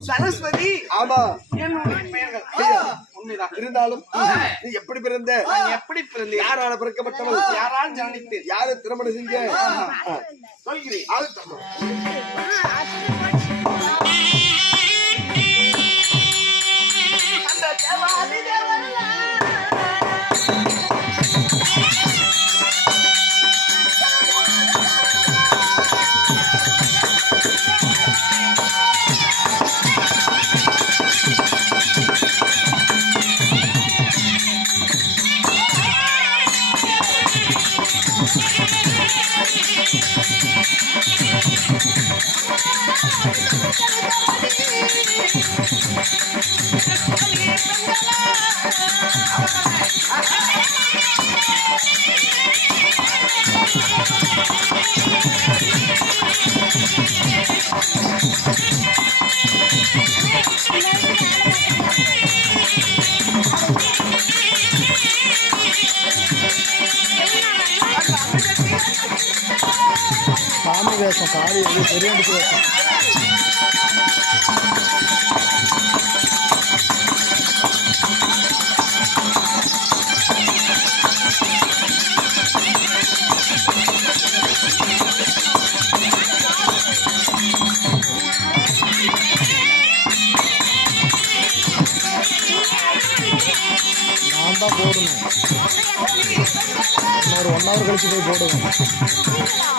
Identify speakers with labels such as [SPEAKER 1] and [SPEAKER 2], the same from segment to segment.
[SPEAKER 1] சரஸ்வதி!
[SPEAKER 2] ஆமா.
[SPEAKER 1] என்னுடைய பெயர்கள். உண்மைதான்.
[SPEAKER 2] இருந்தாலும் நீ எப்படி பிறந்த?
[SPEAKER 1] எப்படி பிறந்தேன்
[SPEAKER 2] யாரால பிறக்கப்பட்டவள்?
[SPEAKER 1] யாரால் ஜனித்தேன்
[SPEAKER 2] யாரு திருமணம் செஞ்ச? ஆ.
[SPEAKER 1] சொல்கிறேன். I'm sorry.
[SPEAKER 3] சாமி வேஷம் காவி இது பெரிய வேஷம் நான் தான் போடணும். இன்னொரு ஒன் ஹவர் கழிச்சு போய் போடுவேன்.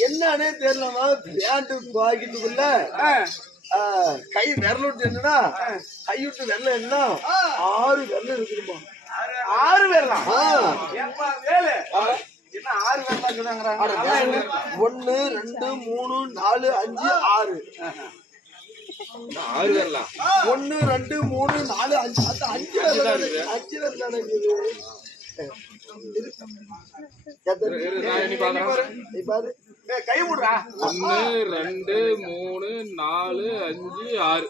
[SPEAKER 2] என்னன்னே தெரியலமா பேண்ட் பாக்கெட்டுக்குள்ள ஆ, கை விரல் விட்டு என்னன்னா கை விட்டு விரல என்ன ஆறு விரல் இருக்குதுமா
[SPEAKER 1] ஆறு என்ன?
[SPEAKER 2] ஒண்ணு ரெண்டு மூணு நாலு அஞ்சு ஆறு.
[SPEAKER 1] ஆறு பேர்லாம்
[SPEAKER 2] ஒண்ணு ரெண்டு மூணு நாலு அஞ்சு. அது அஞ்சு தானே. அஞ்சு விரல்
[SPEAKER 4] ஒன்னு ரெண்டு மூணு நாலு அஞ்சு ஆறு.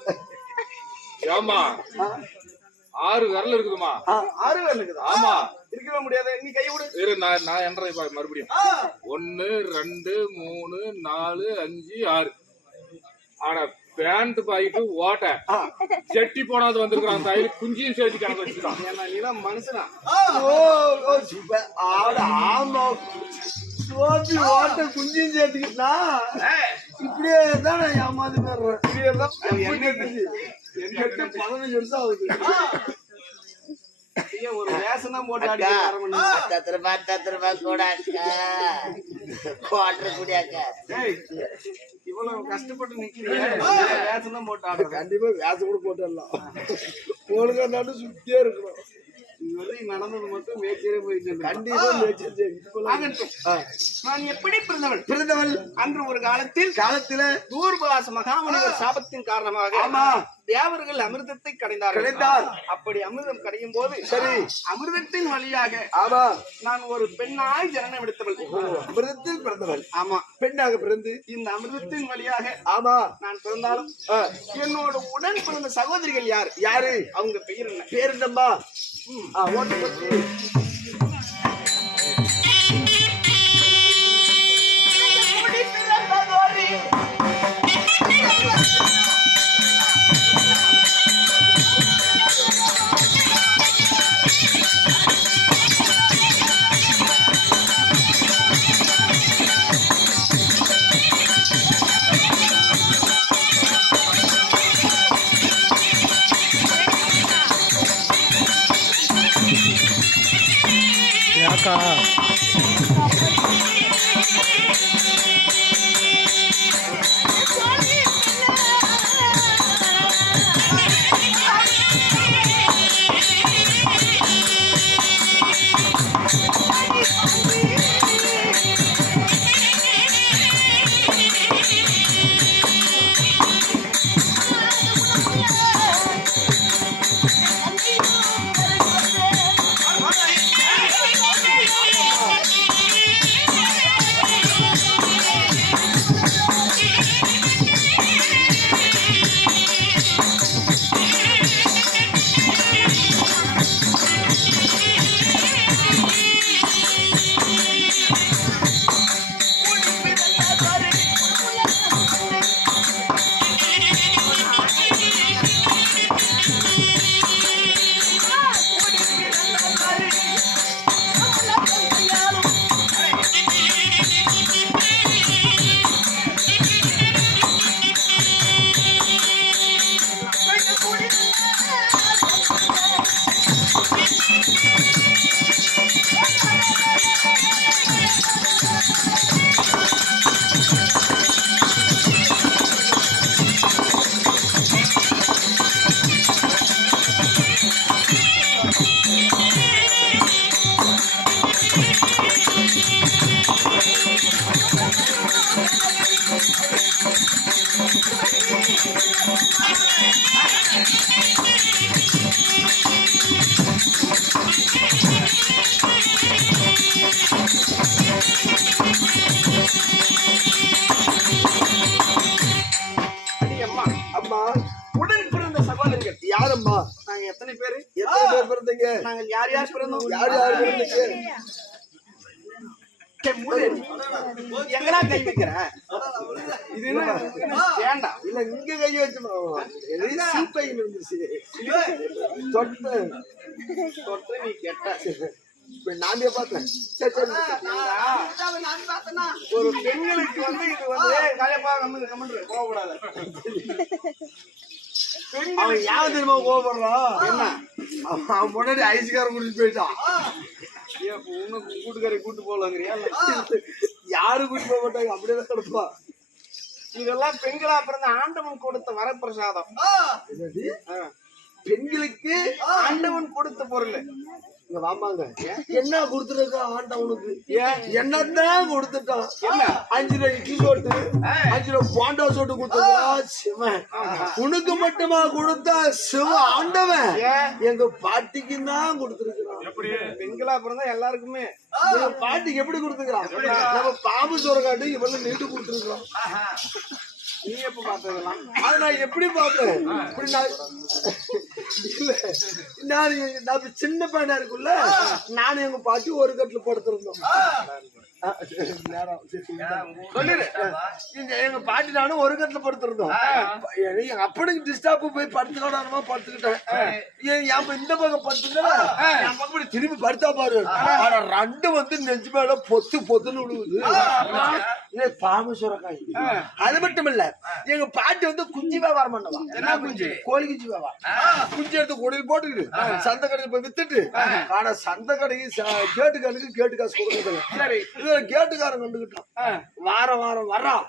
[SPEAKER 4] ஏமா ஆறு விரல் இருக்குதுமா
[SPEAKER 1] ஆறு பேர் இருக்குதா.
[SPEAKER 4] ஆமா.
[SPEAKER 1] இருக்கவே முடியாது. நீ கை விடு.
[SPEAKER 4] இரு நான் நான் என்றதை பாரு மறுபடியும். ஒன்னு ரெண்டு மூணு நாலு அஞ்சு ஆறு. ஆனா பேண்ட் பாயிட்டு ஓட்ட செட்டி போனாது வந்திருக்கிறான் தாய். குஞ்சியும் சேர்த்து கணக்கு வச்சுட்டான்.
[SPEAKER 1] ஏன்னா மனுஷனா?
[SPEAKER 2] ஆமா. சோப்பி ஓட்ட குஞ்சியும் சேர்த்துக்கிட்டா இப்படியே தான் நான் ஏமாந்து போயிடுறேன் இப்படியே தான் பதினஞ்சு வருஷம் ஆகுது.
[SPEAKER 1] ஒரு வேஷம் போட்டு
[SPEAKER 5] அத்தத்திரமா அத்தத்திரமா கூட ஆடுற
[SPEAKER 1] கூடியாக்கா இவ்வளவு கஷ்டப்பட்டு நிக்கிறீங்க. வேஷம் தான் போட்டு
[SPEAKER 2] கண்டிப்பா வேஷம் கூட போட்டுடலாம். சுத்தியே இருக்கணும்.
[SPEAKER 1] நடந்தது மட்டும் மேய்ச்சலே போயிட்டு
[SPEAKER 2] கண்டிப்பா
[SPEAKER 1] நான் எப்படி பிறந்தவள்?
[SPEAKER 2] பிறந்தவள்.
[SPEAKER 1] அன்று ஒரு காலத்தில்
[SPEAKER 2] காலத்தில
[SPEAKER 1] தூர்வாச மகாமனிவர் சாபத்தின் காரணமாக தேவர்கள் அமிர்தத்தை கடைந்தார்கள்.
[SPEAKER 2] கடைந்தார்.
[SPEAKER 1] அப்படி அமிர்தம் கடையும் போது
[SPEAKER 2] சரி.
[SPEAKER 1] அமிர்தத்தின் வழியாக
[SPEAKER 2] ஆமா.
[SPEAKER 1] நான் ஒரு பெண்ணாய் ஜனனம் எடுத்தவள்.
[SPEAKER 2] அமிர்தத்தில் பிறந்தவள்.
[SPEAKER 1] ஆமா.
[SPEAKER 2] பெண்ணாக பிறந்து.
[SPEAKER 1] இந்த அமிர்தத்தின் வழியாக
[SPEAKER 2] ஆமா.
[SPEAKER 1] நான் பிறந்தாலும் என்னோட உடன் பிறந்த சகோதரிகள் யார்?
[SPEAKER 2] யாரு?
[SPEAKER 1] அவங்க பெயர் என்ன?
[SPEAKER 2] பேர் என்னம்மா? ஓட்டு
[SPEAKER 1] நாங்கள் யார் யார் பிறந்தோம்?
[SPEAKER 2] யார் யார்.
[SPEAKER 1] எங்கடா கை வைக்கிற? இது வேண்டாம்.
[SPEAKER 2] இல்ல இங்க கை வச்சு சீப்பையில் இருந்துச்சு. தொட்டு.
[SPEAKER 1] தொட்டு நீ கெட்ட.
[SPEAKER 2] நானே பார்த்தேன்.
[SPEAKER 1] ஒரு பெண்களுக்கு வந்து இது வந்து கலைப்பா கம்மி கம்மன்று போகக்கூடாது.
[SPEAKER 2] அவன் யார் தெரியுமா கோவப்படுறான் என்ன? அவன் முன்னாடி ஐஸ்காரம் குடிச்சு போயிட்டான்.
[SPEAKER 1] உனக்கு கூட்டுக்காரை கூட்டு போகலாங்கிறியா?
[SPEAKER 2] யாரு குடிச்சு போக மாட்டாங்க? அப்படியே தான் கிடப்பான்
[SPEAKER 1] இதெல்லாம் பெண்களா பிறந்த ஆண்டவன் கொடுத்த வரப்பிரசாதம்.
[SPEAKER 2] பெண்களுக்கு
[SPEAKER 1] ஆண்டவன் கொடுத்த பொருள்.
[SPEAKER 2] இங்க வாமாங்க என்ன கொடுத்துருக்கான் ஆண்டவனுக்கு
[SPEAKER 1] ஏன்
[SPEAKER 2] என்னதான் கொடுத்துட்டான்
[SPEAKER 1] என்ன?
[SPEAKER 2] அஞ்சு இட்லி சோட்டு அஞ்சு போண்டா சோட்டு கொடுத்தா சிவன் உனக்கு மட்டுமா கொடுத்தா சிவ ஆண்டவன்? எங்க பாட்டிக்கு தான் கொடுத்துருக்கான்
[SPEAKER 1] பெண்களா பிறந்தா எல்லாருக்குமே.
[SPEAKER 2] பாட்டிக்கு எப்படி கொடுத்துருக்கான் நம்ம பாம்பு சோற காட்டு இவங்க நீட்டு கொடுத்துருக்கோம்
[SPEAKER 1] நீ எப்ப பார்த்ததெல்லாம்?
[SPEAKER 2] அது நான் எப்படி பார்த்தேன்? இப்படி நான் நான் நான் சின்ன பையனா இருக்குல்ல நானும் எங்க பாட்டி ஒரு கட்டுல படுத்திருந்தோம். எங்க பாட்டி நானும் ஒரு கட்டுல படுத்திருந்தோம். அப்பனுக்கு டிஸ்டர்ப் போய் படுத்துக்கடானமா படுத்துக்கிட்டேன். இந்த பக்கம் இப்படி திரும்பி படுத்தா பாரு. ஆனா ரெண்டு வந்து நெஞ்சு மேல பொத்து பொத்துன்னு விழுவுது. பாம்பு சுரக்காய். அது மட்டும் இல்ல எங்க பாட்டி வந்து குஞ்சு வியாபாரம் பண்ணுவா.
[SPEAKER 1] என்ன குஞ்சு?
[SPEAKER 2] கோழி குஞ்சு வியாபாரம். குஞ்சு எடுத்து கொடியில் போட்டுக்கிட்டு சந்தை கடையில் போய் வித்துட்டு. ஆனா சந்தை கடைக்கு ச- கேட்டுக்காரனுக்கு கேட்டு காசு கொடுக்கறது இதுல கேட்டுக்காரன் கண்டுகிட்டான். வாரம் வாரம் வர்றான்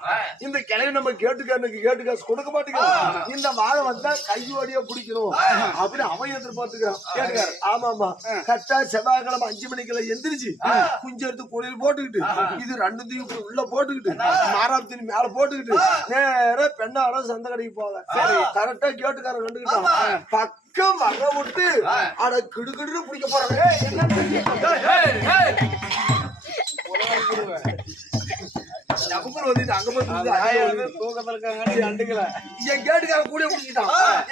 [SPEAKER 2] இந்த கிளவி நம்ம கேட்டுக்காரனுக்கு கேட்டு காசு கொடுக்க மாட்டேங்கிறோம் இந்த வாரம் வந்தா கையோடியா பிடிக்கணும். அப்படின்னு அவன் எதிர்பார்த்துக்கிறான். கேட்டுக்காரன். ஆமா ஆமா கரெக்டா செவ்வாய்க்கிழமை அஞ்சு மணிக்கெல்லாம் எந்திரிச்சு குஞ்சு எடுத்து கொடியில் போட்டுக்கிட்டு இது ரெண்டு தீவு உள்ள போட்டுக்கிட்டு மாராப்தினி மேல போட்டுக்கிட்டு நேரா பெண்ணால சந்தை கடைக்கு போவேன் கரெக்டா கேட்டுக்காரன் கண்டுக்கிட்டான் பக்கம் வர விட்டு அட கிடுகிடுன்னு பிடிக்க போறாங்க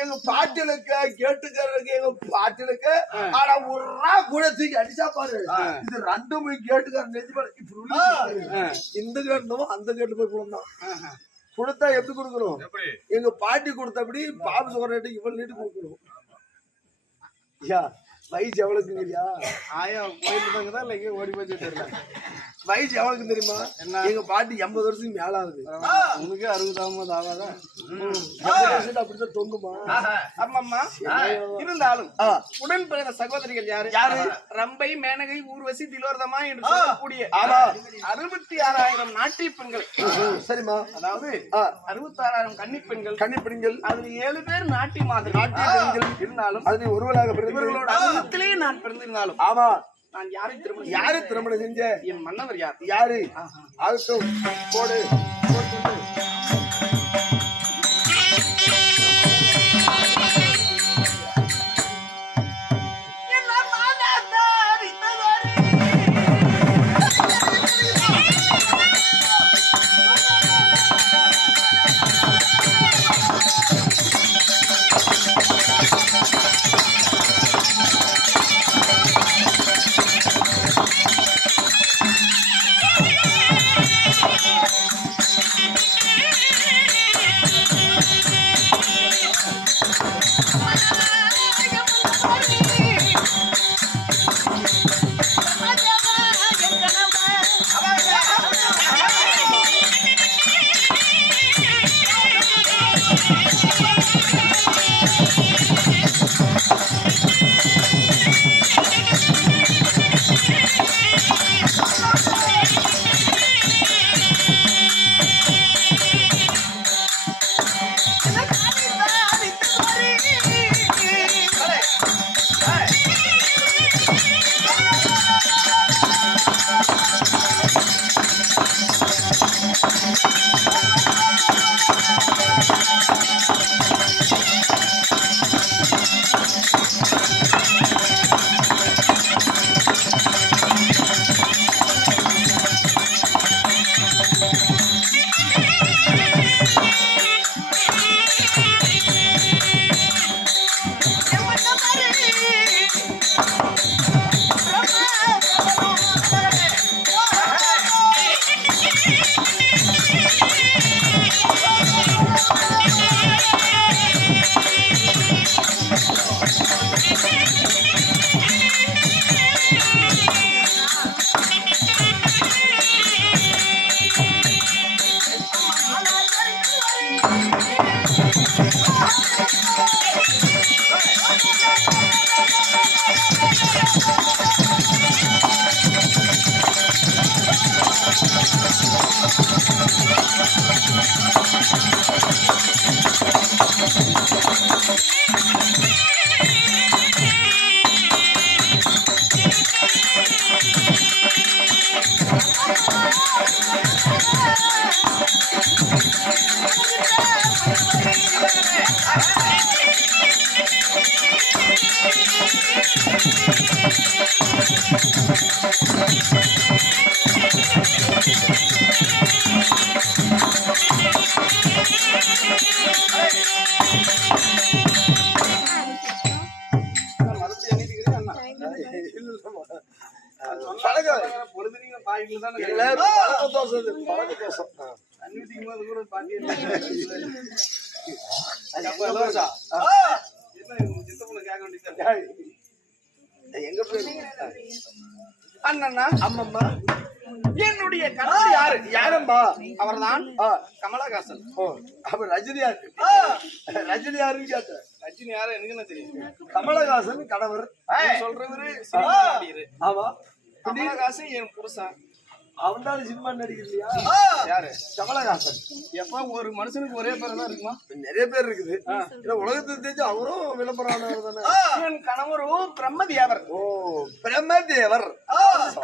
[SPEAKER 2] எங்க பாட்டிலுக்கு கேட்டுக்காரருக்கு எங்க பாட்டிலுக்கு ஆனா ஒரு கூட தூக்கி அடிச்சா பாரு இது ரெண்டும் போய் கேட்டுக்காரன் நெஞ்சு மேல இப்படி இந்த கேட்டணும் அந்த கேட்டு போய் கொடுத்தான் கொடுத்தா எப்படி கொடுக்கணும் எங்க பாட்டி கொடுத்தபடி பாபு சுகர் ரேட்டு இவ்வளவு நீட்டு கொடுக்கணும். யா வயசு எவ்வளவு இல்லையா
[SPEAKER 1] ஆயா கோயில் தாங்கதா இல்ல ஓடி போய் தெரியல.
[SPEAKER 2] வயசு எவனுக்கு தெரியுமா? எங்க பாட்டி எண்பது வருஷத்துக்கு மேல ஆகுது.
[SPEAKER 1] உனக்கு அறுபதாமது ஆகாதா?
[SPEAKER 2] எண்பது வருஷத்துல அப்படிதான் தொங்குமா?
[SPEAKER 1] ஆமாம்மா. இருந்தாலும். உடன் பிறந்த சகோதரிகள் யாரு?
[SPEAKER 2] யாரு?
[SPEAKER 1] ரம்பை மேனகை ஊர்வசி திலோர்தமா என்று சொல்லக்கூடிய. அறுபத்தி ஆறாயிரம் நாட்டிய பெண்கள்.
[SPEAKER 2] சரிம்மா.
[SPEAKER 1] அதாவது
[SPEAKER 2] ஆ.
[SPEAKER 1] அறுபத்தாறாயிரம் கன்னி பெண்கள்.
[SPEAKER 2] கன்னி பெண்கள்.
[SPEAKER 1] அதுல ஏழு பேர் நாட்டிய மாதிரி
[SPEAKER 2] நாட்டிய பெண்கள்.
[SPEAKER 1] இருந்தாலும்
[SPEAKER 2] அது நீ ஒருவராக பிறந்தவர்களோட
[SPEAKER 1] அனுபவத்திலே நான் பிறந்திருந்தாலும்.
[SPEAKER 2] ஆமா.
[SPEAKER 1] நான் யாரை திருமணம்
[SPEAKER 2] யாரு திருமணம் செஞ்ச?
[SPEAKER 1] என் மன்னவர் யார்?
[SPEAKER 2] யாரு? ஆகட்டும் போடு. போடு, போய்
[SPEAKER 1] அண்ணா
[SPEAKER 2] அம்மம்மா
[SPEAKER 1] என்னுடைய கணவர் யாரு?
[SPEAKER 2] யாரம்மா?
[SPEAKER 1] அவர்தான் கமலஹாசன்.
[SPEAKER 2] ஓ, அப்ப ரஜினி யாரு? ரஜினி யாருன்னு கேட்டேன்.
[SPEAKER 1] ரஜினி யாரு? எனக்கு என்ன தெரியும்?
[SPEAKER 2] கமலஹாசன் கணவர்
[SPEAKER 1] சொல்றவரு
[SPEAKER 2] ஆமா.
[SPEAKER 1] கமலஹாசன் என் புருஷன்.
[SPEAKER 2] அவன் தான் சினிமா நடிகர் இல்லையா
[SPEAKER 1] யாரு?
[SPEAKER 2] கமலஹாசன்.
[SPEAKER 1] எப்ப ஒரு மனுஷனுக்கு ஒரே பேர் தான் இருக்குமா?
[SPEAKER 2] நிறைய பேர் இருக்குது. இல்ல உலகத்துக்கு தெரிஞ்சு அவரும் விளம்பரம் தானே.
[SPEAKER 1] என் கணவரும் பிரம்மதேவர்.
[SPEAKER 2] ஓ பிரம்மதேவர்.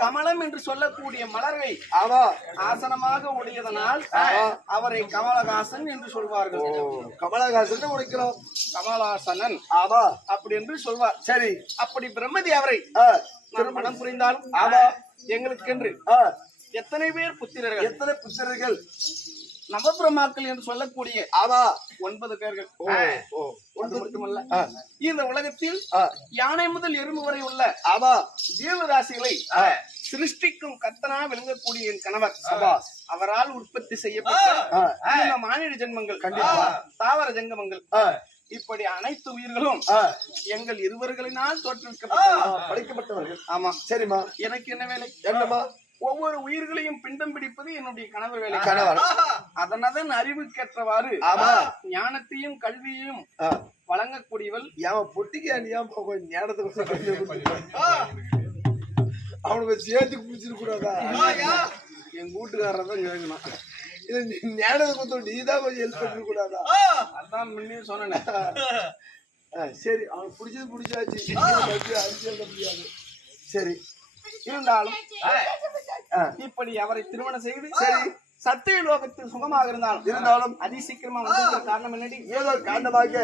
[SPEAKER 1] கமலம் என்று சொல்லக்கூடிய மலரை
[SPEAKER 2] ஆமா.
[SPEAKER 1] ஆசனமாக உடையதனால் அவரை கமலஹாசன் என்று சொல்வார்கள்.
[SPEAKER 2] ஓ கமலஹாசன் உடைக்கிறோம்.
[SPEAKER 1] கமலஹாசனன்
[SPEAKER 2] ஆமா.
[SPEAKER 1] அப்படி என்று சொல்வார்.
[SPEAKER 2] சரி.
[SPEAKER 1] அப்படி பிரம்மதேவரை மனம் புரிந்தாலும்
[SPEAKER 2] ஆமா.
[SPEAKER 1] எங்களுக்கென்று
[SPEAKER 2] ஆ,
[SPEAKER 1] எத்தனை பேர் புத்திரர்கள்?
[SPEAKER 2] எத்தனை புத்திரர்கள்?
[SPEAKER 1] நவபிரமாக்கள் என்று சொல்லக்கூடிய
[SPEAKER 2] ஆமா
[SPEAKER 1] ஒன்பது பேர்கள். மட்டுமல்ல. இந்த உலகத்தில் யானை முதல் எறும்பு வரை உள்ள
[SPEAKER 2] ஆமா
[SPEAKER 1] ஜீவராசிகளை சிருஷ்டிக்கும் கத்தனா விளங்கக்கூடிய என் கணவர். அவரால் உற்பத்தி செய்யப்பட்ட மானிட ஜென்மங்கள்
[SPEAKER 2] கண்டிப்பா.
[SPEAKER 1] தாவர ஜங்கமங்கள் இப்படி அனைத்து உயிர்களும் எங்கள் இருவர்களினால்
[SPEAKER 2] ஆ,
[SPEAKER 1] தோற்றுவிக்கப்பட்டது
[SPEAKER 2] படைக்கப்பட்டவர்கள்.
[SPEAKER 1] ஆமா.
[SPEAKER 2] சரிம்மா.
[SPEAKER 1] எனக்கு என்ன வேலை?
[SPEAKER 2] என்னம்மா?
[SPEAKER 1] ஒவ்வொரு உயிர்களையும் பிண்டம் பிடிப்பது என்னுடைய கணவர் வேலை.
[SPEAKER 2] கணவர்.
[SPEAKER 1] அதனதன் அறிவு கேற்றவாறு
[SPEAKER 2] ஆமா.
[SPEAKER 1] ஞானத்தையும் கல்வியையும். வழங்கக்கூடியவள்.
[SPEAKER 2] ஏன் பொட்டிக்கா அவனுக்கு சேர்த்து குடிச்சிட கூடாதா?
[SPEAKER 1] என் கூட்டுக்காரரை தான் கேட்கணும்
[SPEAKER 2] ஞானத்தை கொடுத்து நீ தான் கொஞ்சம் ஹெல்ப் பண்ணிட கூடாதா?
[SPEAKER 1] அதான் முன்னே சொன்னேன்.
[SPEAKER 2] ஆ, சரி அவனுக்கு பிடிச்சது பிடிச்சாச்சு. அரசியல் முடியாது. சரி
[SPEAKER 1] இருந்தாலும் இப்படி அவரை திருமணம் செய்து சரி சத்திய லோகத்தில் சுகமாக இருந்தாலும்
[SPEAKER 2] இருந்தாலும்
[SPEAKER 1] அதி சீக்கிரமா காரணம் என்னடி?
[SPEAKER 2] ஏதோ காரணமாக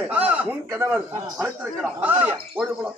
[SPEAKER 2] உன் கணவர் அழைத்திருக்கிறான் அப்படியா? ஓடி போலாம்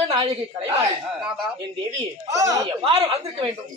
[SPEAKER 3] ஆசை நாயகி கலைவாணி என் தேவி எவ்வாறு வந்திருக்க வேண்டும்?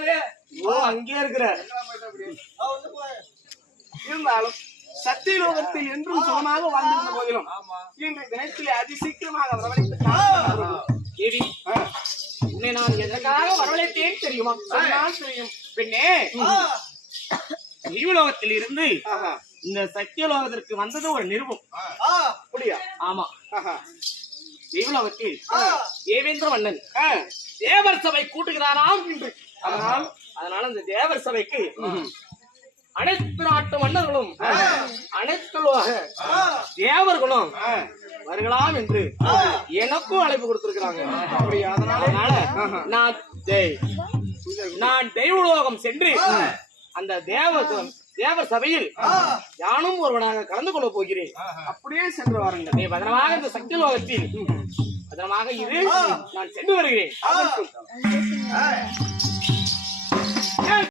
[SPEAKER 1] மாமலே
[SPEAKER 6] ஓ அங்கே இருக்கிற.
[SPEAKER 1] இருந்தாலும் சத்தியலோகத்தில் என்றும் சுகமாக வாழ்ந்திருந்த போதிலும் இன்று தினத்திலே அதிசீக்கிரமாக வரவழைத்து
[SPEAKER 6] உன்னை நான் எதற்காக வரவழைத்தேன் தெரியுமா? தெரியும். பெண்ணே ஜீவலோகத்தில் இருந்து. இந்த சத்தியலோகத்திற்கு வந்தது ஒரு நிருபம்.
[SPEAKER 1] அப்படியா?
[SPEAKER 6] ஆமா. ஜீவலோகத்தில் தேவேந்திர மன்னன். தேவர் சபை கூட்டுகிறாராம் இன்று அதனால் அதனால இந்த தேவர் சபைக்கு அனைத்து நாட்டு மன்னர்களும் அனைத்து தேவர்களும். வருகலாம் என்று எனக்கும் அழைப்பு கொடுத்திருக்கிறாங்க. அப்படியா? அதனால? நான் நான் தெய்வலோகம் சென்று அந்த தேவ தேவர் சபையில் யானும் ஒருவனாக கலந்து கொள்ள போகிறேன்.
[SPEAKER 1] அப்படியே சென்று வாருங்கள்.
[SPEAKER 6] நீ பத்திரமாக இந்த சக்தி லோகத்தில் பத்திரமாக இரு. நான் சென்று வருகிறேன்.